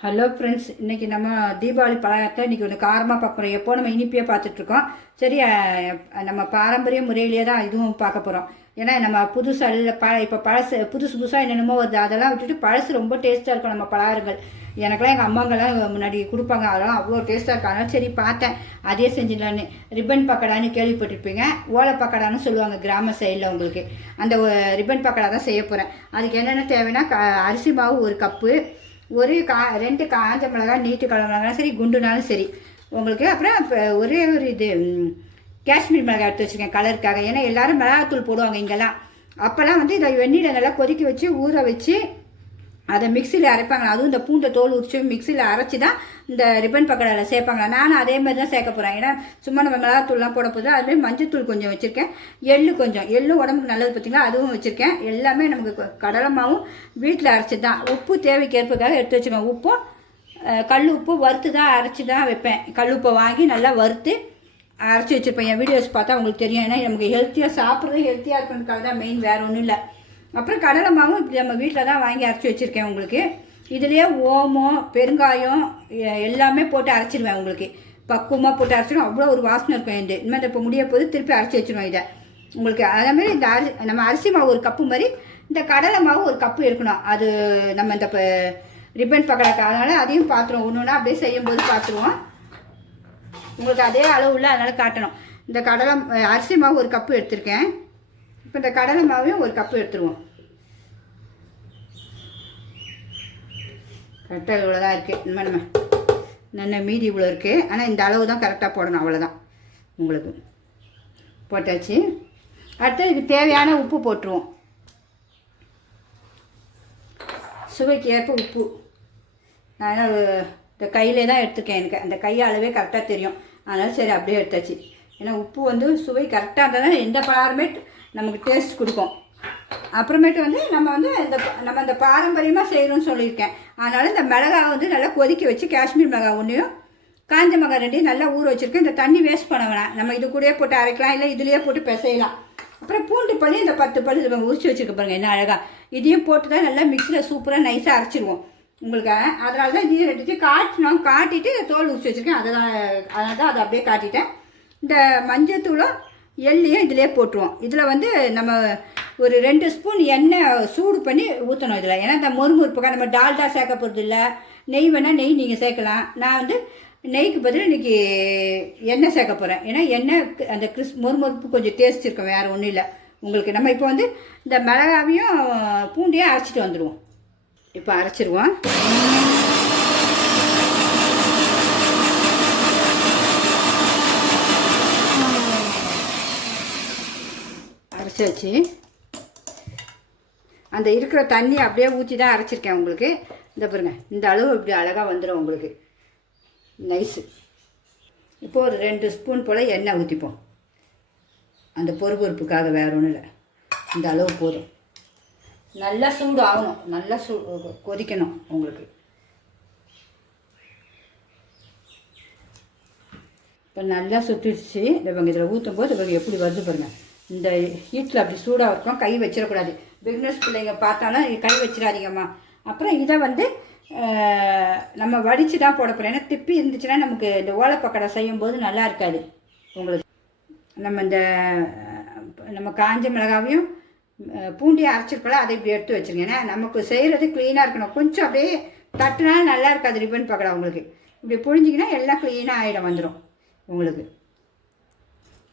Hello friends, இன்றைக்கி நம்ம தீபாவளி பலகாரத்தை இன்றைக்கி ஒன்று காரமாக பார்க்குறோம். எப்போ நம்ம இனிப்பே பார்த்துட்ருக்கோம். சரி, நம்ம பாரம்பரிய முறையிலேயே தான் இதுவும் பார்க்க போகிறோம். ஏன்னா நம்ம புதுசு இப்போ பழசு புதுசாக என்னென்னமோ வருது, அதெல்லாம் விட்டுட்டு பழசு ரொம்ப டேஸ்ட்டாக இருக்கும் நம்ம பலகாரங்கள். எனக்கெல்லாம் எங்கள் அம்மாங்கெல்லாம் முன்னாடி கொடுப்பாங்க, அதெல்லாம் அவ்வளோ டேஸ்ட்டாக இருக்கும். அதனால் சரி பார்த்தேன், அதே செஞ்சிடலான்னு. ரிப்பன் பக்கடான்னு கேள்விப்பட்டிருப்பீங்க, ஓலை பக்கடான்னு சொல்லுவாங்க கிராம சைடில். உங்களுக்கு அந்த ரிப்பன் பக்கடா தான் செய்ய போகிறேன். அதுக்கு என்னென்ன தேவைன்னா, அரிசி மாவு 1 கப்பு, ஒரு 2 காஞ்ச மிளகாய், நீட்டு காஞ்ச மிளகாய் சரி, குண்டுனாலும் சரி உங்களுக்கு. அப்புறம் இப்போ ஒரே ஒரு இது காஷ்மீர் மிளகாய் எடுத்து வச்சுருக்கேன் கலருக்காக. ஏன்னா எல்லோரும் மிளகாத்தூள் போடுவாங்க இங்கெல்லாம். அப்போல்லாம் வந்து இதை வெந்நீரை நல்லா கொதிக்க வச்சு ஊற வச்சு அதை மிக்சியில் அரைப்பாங்களா. அதுவும் இந்த பூண்டை தோல் உரிச்சு மிக்சியில் அரைச்சி தான் இந்த ரிப்பன் பக்கடாவில் சேர்ப்பாங்களா. நானும் அதே மாதிரி தான் சேர்க்க போகிறேன். ஏன்னா சும்மா நம்ம மிளகாத்தூள்லாம் போட போது. அதுமாதிரி மஞ்சத்தூள் கொஞ்சம் வச்சுருக்கேன், எள்ளு உடம்புக்கு நல்லது பார்த்தீங்களா, அதுவும் வச்சுருக்கேன். எல்லாமே நமக்கு கடலை மாவும் வீட்டில் அரைச்சி தான். உப்பு தேவைக்கேற்பக்காக எடுத்து வச்சுருக்கேன். உப்பும் கல் உப்பு வறுத்து தான் அரைச்சி தான் வைப்பேன். கல் உப்பை வாங்கி நல்லா வறுத்து அரைச்சி வச்சுருப்பேன். என் வீடியோஸ் பார்த்தா உங்களுக்கு தெரியும். ஏன்னா நமக்கு ஹெல்த்தியாக சாப்பிட்றது, ஹெல்த்தியாக இருக்கிறதுக்காக தான் மெயின், வேறு ஒன்றும் இல்லை. அப்புறம் கடலை மாவும் இப்படி நம்ம வீட்டில் தான் வாங்கி அரைச்சி வச்சுருக்கேன் உங்களுக்கு. இதுலேயே ஓமம், பெருங்காயம் எல்லாமே போட்டு அரைச்சிடுவேன். உங்களுக்கு பக்குவமாக போட்டு அரைச்சிடும், அவ்வளோ ஒரு வாசனை இருக்கும். இனிமேல் இப்போ முடிய போது திருப்பி அரைச்சி வச்சுருவேன் இதை உங்களுக்கு. அதேமாதிரி இந்த நம்ம அரிசி மாவு 1 கப்பு மாதிரி இந்த கடலை மாவு 1 கப்பு இருக்கணும். அது நம்ம இந்த ரிப்பன் பக்கடாக்கு. அதனால் அதையும் பார்த்துருவோம், ஒன்று ஒன்றா அப்படியே செய்யும்போது பார்த்துருவோம். உங்களுக்கு அதே அளவுள்ள அதனால் காட்டணும். இந்த அரிசி மாவு 1 கப்பு எடுத்திருக்கேன். இப்போ இந்த கடலை மாவையும் 1 கப்பு எடுத்துருவோம். கரெக்டாக இவ்வளோ தான் இருக்குது. இனிமேல் நம்ம நல்ல மீதி இவ்வளோ இருக்குது. ஆனால் இந்த அளவு தான் கரெக்டாக போடணும், அவ்வளோதான். உங்களுக்கு போட்டாச்சு. அடுத்து இதுக்கு தேவையான உப்பு போட்டுருவோம். சுவைக்கு ஏற்ப உப்பு. நான் இந்த கையிலே தான் எடுத்துருக்கேன். எனக்கு அந்த கை அளவே கரெக்டாக தெரியும். அதனால் சரி அப்படியே எடுத்தாச்சு. ஏன்னா உப்பு வந்து சுவை கரெக்டாக இருந்தால் தான் எந்த பலகாரமே நமக்கு டேஸ்ட் கொடுக்கும். அப்புறமேட்டு வந்து நம்ம இந்த பாரம்பரியமாக செய்யணும்னு சொல்லியிருக்கேன். அதனால் இந்த மிளகாய் வந்து நல்லா கொதிக்க வச்சு, காஷ்மீர் மிளகாய் 1, காஞ்ச மிளகாய் 2 நல்லா ஊற வச்சுருக்கேன். இந்த தண்ணி வேஸ்ட் பண்ண வேணாம், நம்ம இது கூடயே போட்டு அரைக்கலாம், இல்லை இதுலேயே போட்டு பிசையலாம். அப்புறம் பூண்டு பள்ளி இந்த 10 பள்ளி இது உரிச்சு வச்சுருக்க பாருங்கள், என்ன அழகாக. இதையும் போட்டு தான் நல்லா மிக்சியில் சூப்பராக நைஸாக அரைச்சிடுவோம் உங்களுக்கு. அதனால தான் இதையும் எடுத்துட்டு காட்டிட்டு தோல் உரிச்சு வச்சுருக்கேன். அதனால தான் அதை அப்படியே காட்டிட்டேன். இந்த மஞ்சத்தூளும் எள்ளையும் இதிலே போட்டுருவோம். இதில் வந்து நம்ம ஒரு 2 ஸ்பூன் எண்ணெய் சூடு பண்ணி ஊற்றணும் இதில். ஏன்னா இந்த மொறுமுறுப்புக்காக நம்ம டால்டா சேர்க்க போகிறது இல்லை. நெய் வேணால் நெய் நீங்கள் சேர்க்கலாம். நான் வந்து நெய்க்கு பதில் இன்றைக்கி எண்ணெய் சேர்க்க போகிறேன். ஏன்னா எண்ணெய் அந்த மொறுமுறுப்பு கொஞ்சம் டேஸ்ட் இருக்கும், வேறு ஒன்றும் இல்லை உங்களுக்கு. நம்ம இப்போ வந்து இந்த மிளகாவையும் பூண்டையும் அரைச்சிட்டு வந்துடுவோம். இப்போ அரைச்சிடுவோம். அரைச்சாச்சு. அந்த இருக்கிற தண்ணி அப்படியே ஊற்றி தான் அரைச்சிருக்கேன் உங்களுக்கு. இந்த பாருங்க, இந்த அளவு இப்படி அழகாக வந்துடும் உங்களுக்கு, நைஸு. இப்போது ஒரு 2 ஸ்பூன் போல் எண்ணெய் ஊற்றிப்போம். அந்த பொறுப்புக்காக, வேறு ஒன்றும் இல்லை. இந்த அளவு போதும். நல்லா சூடு ஆகணும், நல்லா கொதிக்கணும் உங்களுக்கு. இப்போ நல்லா சுற்றிடுச்சு. இவங்க இதில் ஊற்றும் போது இவங்க எப்படி வருது பாருங்கள். இந்த ஹீட்டில் அப்படி சூடாக இருக்கும், கை வச்சிடக்கூடாது. பிக்னஸ் பிள்ளைங்க பார்த்தாலும் கை வச்சிடாதீங்கம்மா. அப்புறம் இதை வந்து நம்ம வடித்து தான் போட போகிறோம். ஏன்னா திப்பி இருந்துச்சுன்னா நமக்கு இந்த ஓலை பக்கடை செய்யும்போது நல்லா இருக்காது உங்களுக்கு. நம்ம காஞ்ச மிளகாவையும் பூண்டியை அரைச்சிருக்கலாம், அதை இப்படி எடுத்து வச்சுருங்க. ஏன்னா நமக்கு செய்கிறது க்ளீனாக இருக்கணும். கொஞ்சம் அப்படியே தட்டுனாலும் நல்லா இருக்காது ரிப்பன் பக்கடை உங்களுக்கு. இப்படி புழிஞ்சிங்கன்னா எல்லாம் க்ளீனாக ஆகிடும், வந்துடும் உங்களுக்கு.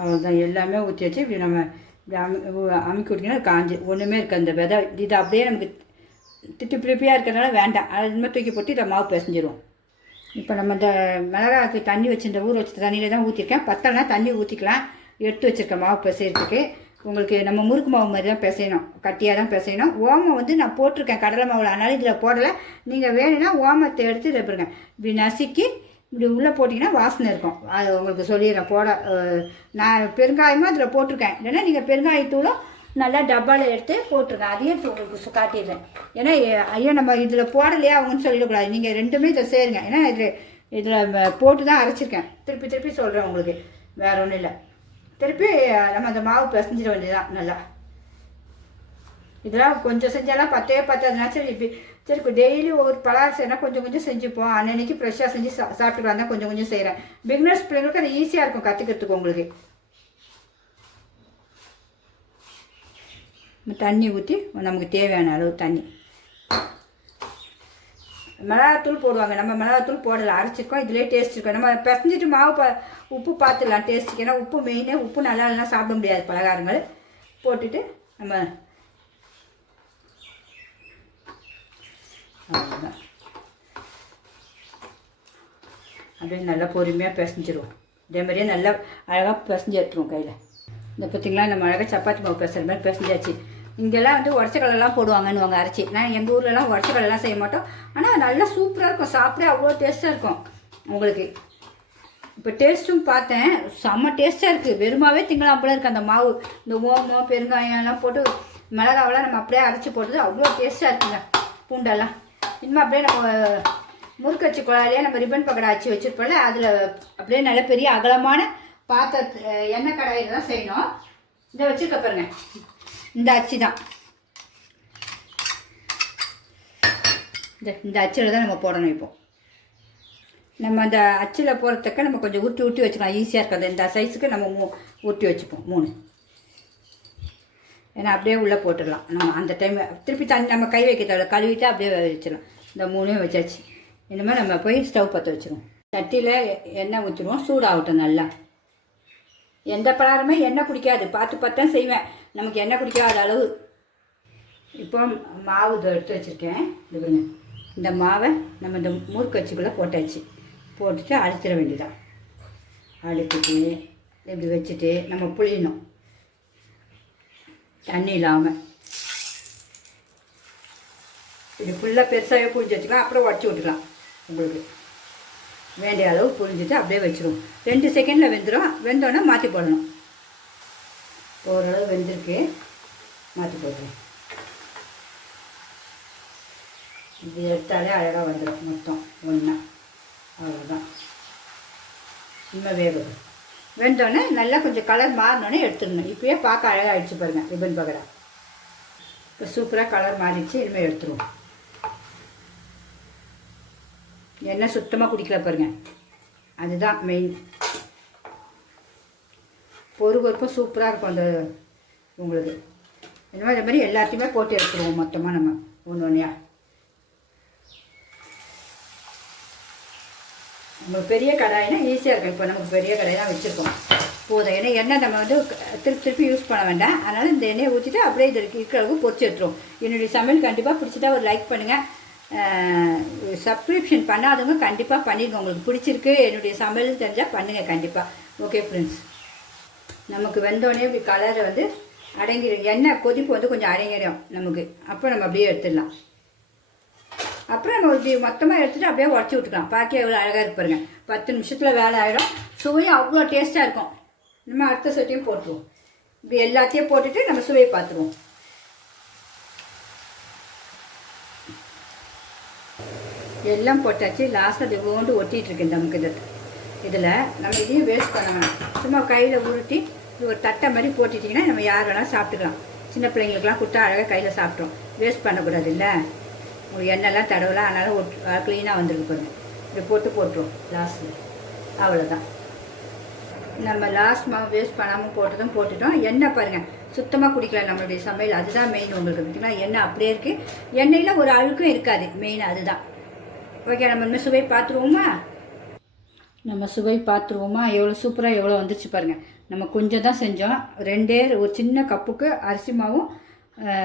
அவ்வளோதான், எல்லாமே ஊற்றி வச்சு இப்படி நம்ம அமுக்கி விட்டிங்கன்னா காஞ்சி ஒன்றுமே இருக்குது. அந்த விதை இது அப்படியே நமக்கு பிரிப்பியாக இருக்கிறதுனால வேண்டாம். அது மாதிரி தூக்கி போட்டு இதை மாவு பிசைஞ்சிடுவோம். இப்போ நம்ம இந்த மிளகாய்க்கு தண்ணி வச்சு இந்த ஊற வச்ச தண்ணியில் தான் ஊற்றிருக்கேன். பத்தலைனா தண்ணி ஊற்றிக்கலாம். எடுத்து வச்சுருக்கேன் மாவு பிசைகிறதுக்கு. உங்களுக்கு நம்ம முறுக்கு மாவு மாதிரி தான் பிசையணும், கட்டியாக தான் பிசையணும். ஓமம் வந்து நான் போட்டிருக்கேன் கடலை மாவில், அதனால் இதில் போடலை. நீங்கள் வேணும்னா ஓமத்தை எடுத்து இதை பாருங்க இப்படி நசுக்கி இப்படி உள்ளே போட்டிங்கன்னா வாசனை இருக்கும். அது உங்களுக்கு சொல்லிடுறேன். நான் பெருங்காயமாக அதில் போட்டிருக்கேன். இல்லைன்னா நீங்கள் பெருங்காயத்தூளும் நல்லா டப்பாவில் எடுத்து போட்டிருக்கேன், அதையும் உங்களுக்கு காட்டிடுறேன். ஏன்னா ஐயோ நம்ம இதில் போடலையா அவங்கன்னு சொல்லிடக்கூடாது. நீங்கள் 2மே இதை சேருங்க. ஏன்னா இதில் போட்டு தான் அரைச்சிருக்கேன். திருப்பி சொல்கிறேன் உங்களுக்கு, வேறு ஒன்றும் இல்லை. திருப்பி நம்ம அந்த மாவு பிசைஞ்சிட வேண்டியதான் நல்லா. இதெல்லாம் கொஞ்சம் செஞ்சாலாம் பத்தே பத்தாதுனா சரி டெய்லி ஒவ்வொரு பலகாரம் செய்யணும், கொஞ்சம் கொஞ்சம் செஞ்சுப்போம். அன்னைக்கு ஃப்ரெஷ்ஷாக செஞ்சு சாப்பிட்டுக்கலாம் தான் கொஞ்சம் கொஞ்சம் செய்கிறேன். பிகினர்ஸ் பிள்ளைங்களுக்கு அது ஈஸியாக இருக்கும் கற்றுக்கிறதுக்கு. உங்களுக்கு தண்ணி ஊற்றி நமக்கு தேவையான அளவு தண்ணி. மிளகாத்தூள் போடுவாங்க, நம்ம மிளகாத்தூள் போடலை, அரைச்சிருக்கோம். இதிலே டேஸ்ட் இருக்கும். நம்ம பிசைஞ்சிட்டு மாவு உப்பு பார்த்துடலாம் டேஸ்ட்டுக்கு. ஏன்னா உப்பு மெயினே, உப்பு நல்லா இல்லைனா சாப்பிட முடியாது பலகாரங்கள். போட்டுட்டு நம்ம அவ்வளோதான் அப்படியே நல்லா பொறுமையாக பிசைஞ்சிருவோம். இதே மாதிரியே நல்லா அழகாக பிசைஞ்சு எடுத்துருவோம் கையில். இந்த பார்த்திங்களா நம்ம அழகாக சப்பாத்தி மாவு பிசைற மாதிரி பிசைஞ்சாச்சு. இங்கெல்லாம் வந்து உடச்சக்கடலாம் போடுவாங்கன்னு அரைச்சி. நான் எங்கள் ஊர்லலாம் உடச்சக்கடலாம் செய்ய மாட்டோம். ஆனால் நல்லா சூப்பராக இருக்கும், சாப்பிட அவ்வளோ டேஸ்ட்டாக இருக்கும் உங்களுக்கு. இப்போ டேஸ்ட்டும் பார்த்தேன், செம்ம டேஸ்ட்டாக இருக்குது. வெறுமாவே திங்கலாம் போல இருக்குது. அந்த மாவு இந்த ஓமம் பெருங்காயம்லாம் போட்டு மிளகாவெல்லாம் நம்ம அப்படியே அரைச்சி போட்டது அவ்வளோ டேஸ்ட்டாக இருக்குங்க. பூண்டெல்லாம் இனிமேல் அப்படியே நம்ம முறுக்கு வச்சு குழாயிலே நம்ம ரிப்பன் பக்கடை அச்சு வச்சுருப்போம்ல, அதில் அப்படியே நல்ல பெரிய அகலமான பாத்திரத்து எண்ணெய் கடாயில் தான் செய்யணும். இதை வச்சுருக்க பாருங்க, இந்த அச்சு தான். இந்த அச்சில் தான் நம்ம போடணும். இப்போ நம்ம அந்த அச்சில் போடுறதுக்கு நம்ம கொஞ்சம் உருட்டி வச்சுக்கலாம், ஈஸியாக இருக்காது. இந்த சைஸுக்கு நம்ம உருட்டி வச்சுப்போம் 3. ஏன்னா அப்படியே உள்ளே போட்டுடலாம். நம்ம அந்த டைம் திருப்பி தண்ணி நம்ம கை வைக்க தேவை, கழுவிட்டு அப்படியே வச்சிடலாம். இந்த 3 வச்சாச்சு. இனிமேல் நம்ம போய் ஸ்டவ் பற்ற வச்சுருவோம். சட்டியில் எண்ணெய் ஊற்றிடுவோம், சூடாகட்டும் நல்லா. எந்த பலகாரமே எண்ணெய் குடிக்காது, பார்த்து செய்வேன். நமக்கு எண்ணெய் குடிக்காத அளவு. இப்போ மாவு எடுத்து வச்சுருக்கேன். இதுங்க இந்த மாவை நம்ம இந்த முறுக்கு வச்சுக்குள்ளே போட்டாச்சு. போட்டுட்டு அழுத்திட வேண்டியதான். அழுத்திட்டு இப்படி வச்சுட்டு நம்ம புளியணும், தண்ணி இல்லாமல். இது ஃபுல்லாக பெருசாகவே புளிஞ்சு வச்சுக்கலாம். அப்புறம் உடச்சி விட்டுக்கலாம். உங்களுக்கு வேண்டிய அளவு புளிஞ்சிட்டு அப்படியே வச்சிடும். 2 செகண்டில் வெந்துடும். வெந்தோடனே மாற்றி போடணும். ஓரளவு வெந்திருக்கு, மாற்றி போடுறேன். இது எடுத்தாலே அழகாக வந்துடும் மொத்தம் ஒன்றா. அவ்வளோதான். இன்னும் வேகும். வெந்தோடனே நல்லா கொஞ்சம் கலர் மாறினோடனே எடுத்துடணும். இப்போயே பார்க்க அழகாக ஆகிடுச்சு பாருங்கள் ரிப்பன் பக்கடா. இப்போ சூப்பராக கலர் மாறிடுச்சு. இனிமேல் எடுத்துருவோம். எண்ணெய் சுத்தமாக குடிக்கல பாருங்க, அதுதான் மெயின். பொறுப்போ சூப்பராக இருக்கும் அந்த உங்களுக்கு. இந்த மாதிரி எல்லாத்தையுமே போட்டு எடுத்துருவோம் மொத்தமாக நம்ம ஒன்று ஒன்றையா. நம்ம பெரிய கடாயினா ஈஸியாக இருக்கும். இப்போ நமக்கு பெரிய கடாய் தான் வச்சுருக்கோம் போதும். ஏன்னா எண்ணெய் நம்ம வந்து திருப்பி யூஸ் பண்ண வேண்டாம். அதனால் இந்த எண்ணெயை ஊற்றிட்டு அப்படியே இது இருக்கிற அளவுக்கு பொரிச்சு எடுத்துருவோம். என்னுடைய சமையல் கண்டிப்பாக பிடிச்சிட்டா ஒரு லைக் பண்ணுங்கள். சப்ஸ்கிரிப்ஷன் பண்ணாதவங்க கண்டிப்பாக பண்ணிடுங்க. உங்களுக்கு பிடிச்சிருக்கு என்னுடைய சமையல் தெரிஞ்சால் பண்ணுங்கள் கண்டிப்பாக. ஓகே ஃப்ரெண்ட்ஸ், நமக்கு வெந்தோடனே இப்படி கலரை வந்து அடங்கிடும். எண்ணெய் கொதிப்பு வந்து கொஞ்சம் அடங்கிடும் நமக்கு. அப்போ நம்ம அப்படியே எடுத்துடலாம். அப்புறம் நம்ம இப்படி மொத்தமாக எடுத்துகிட்டு அப்படியே உடச்சி விட்டுக்கலாம். பார்க்க எவ்வளோ அழகாக இருப்பாருங்க. 10 நிமிஷத்தில் வேலை ஆகிடும். சுவையும் அவ்வளோ டேஸ்ட்டாக இருக்கும். நம்ம அடுத்த சட்டியும் போட்டுருவோம். இப்படி எல்லாத்தையும் போட்டுட்டு நம்ம சுவையை பார்த்துருவோம். எல்லாம் போட்டாச்சு. லாஸ்ட்டில் அது ஓண்டு ஒட்டிகிட்ருக்கு நமக்கு. இதில் நம்ம இதையும் வேஸ்ட் பண்ண வேணாம். சும்மா கையில் உருட்டி ஒரு தட்டை மாதிரி போட்டுட்டிங்கன்னா நம்ம யார் வேணாலும் சாப்பிட்டுக்கலாம். சின்ன பிள்ளைங்களுக்குலாம் கொடுத்தா அழகாக கையில் சாப்பிட்றோம். வேஸ்ட் பண்ணக்கூடாது இல்லை. உங்களுக்கு எண்ணெய்லாம் தடவலாம், அதனால் க்ளீனாக வந்துருக்கு பாருங்கள். இப்படி போட்டுருவோம் லாஸ்ட்டில். அவ்வளோதான். நம்ம லாஸ்ட் மாவு வேஸ்ட் பண்ணாமல் போட்டுட்டோம். எண்ணெய் பாருங்கள் சுத்தமாக குடிக்கலாம் நம்மளுடைய சமையல். அதுதான் மெயின் உங்களுக்கு. பார்த்திங்கன்னா எண்ணெய் அப்படியே இருக்குது. எண்ணெயில் ஒரு அழுக்கும் இருக்காது. மெயின் அதுதான். ஓகே, நம்ம இன்னும் சுவை பார்த்துருவோமா? எவ்வளோ சூப்பராக எவ்வளோ வந்துருச்சு பாருங்கள். நம்ம கொஞ்சம் தான் செஞ்சோம். ஒரு சின்ன கப்புக்கு அரிசி மாவும்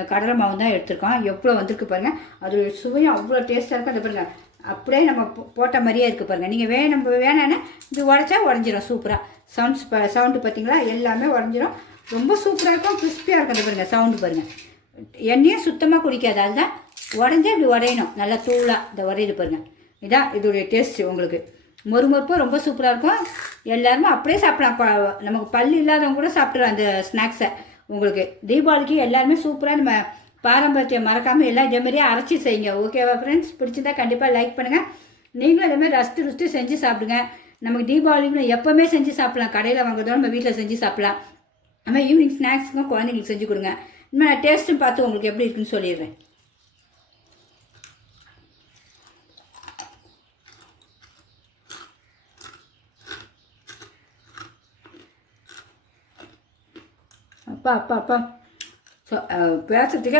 கடலை மாவும் தான் எடுத்துருக்கோம். எவ்வளோ வந்திருக்கு பாருங்கள். அது சுவையும் அவ்வளோ டேஸ்ட்டாக இருக்கும். அது பாருங்கள் அப்படியே நம்ம போட்ட மாதிரியே இருக்குது பாருங்கள். நீங்கள் நம்ம வேணான்னா இது உடஞ்சிரும் சூப்பராக. சவுண்டு பார்த்தீங்களா, எல்லாமே உடஞ்சிரும். ரொம்ப சூப்பராக இருக்கும், கிறிஸ்பியாக இருக்கும். அது பாருங்கள் சவுண்டு பாருங்கள். எண்ணெயும் சுத்தமாக குடிக்காது. அதுதான் உடஞ்சே இப்படி உடையணும் நல்லா தூளாக. இந்த உடையுது பாருங்கள். இதான் இதோடைய டேஸ்ட்டு உங்களுக்கு. மொறுமொறுப்பாக ரொம்ப சூப்பராக இருக்கும். எல்லாருமே அப்படியே சாப்பிடலாம். நமக்கு பல்லு இல்லாதவங்க கூட சாப்பிட்றோம் அந்த ஸ்நாக்ஸை. உங்களுக்கு தீபாவளிக்கு எல்லாருமே சூப்பராக நம்ம பாரம்பரியத்தை மறக்காமல் எல்லாம் இதேமாரியே அரைச்சி செய்யுங்க. ஓகேவா ஃப்ரெண்ட்ஸ்? பிடிச்சிருந்தா கண்டிப்பாக லைக் பண்ணுங்கள். நீங்களும் இதேமாதிரி ரசித்து செஞ்சு சாப்பிடுங்க. நமக்கு தீபாவளிக்கு எப்போவுமே செஞ்சு சாப்பிட்லாம். கடையில் வாங்குறதோட நம்ம வீட்டில் செஞ்சு சாப்பிட்லாம். நம்ம ஈவினிங் ஸ்நாக்ஸுக்கும் குழந்தைங்களுக்கு செஞ்சு கொடுங்க. இனிமேல் நான் டேஸ்ட்டும் பார்த்து உங்களுக்கு எப்படி இருக்குன்னு சொல்லிடுறேன். அப்பா அப்பா அப்பா ஸோ பேசுறதுக்கே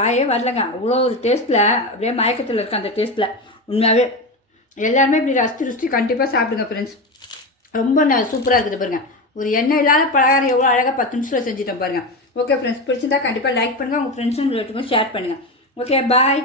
வாயே வரலங்க. அவ்வளோ ஒரு டேஸ்ட்டில் அப்படியே மயக்கத்தில் இருக்க அந்த டேஸ்ட்டில். உண்மையாகவே எல்லாருமே இப்படி ருசி கண்டிப்பாக சாப்பிடுங்க ஃப்ரெண்ட்ஸ். ரொம்ப சூப்பராக இருக்குது பாருங்கள். ஒரு எண்ணெய் இல்லாத பலகாரம் எவ்வளோ அழகாக 10 நிமிஷத்தில் செஞ்சுட்டேன் பாருங்கள். ஓகே ஃப்ரெண்ட்ஸ், பிடிச்சிருந்தா கண்டிப்பாக லைக் பண்ணுங்கள், உங்கள் ஃப்ரெண்ட்ஸும் ரிலேட்டிவ்க்கும் ஷேர் பண்ணுங்கள். Okay bye.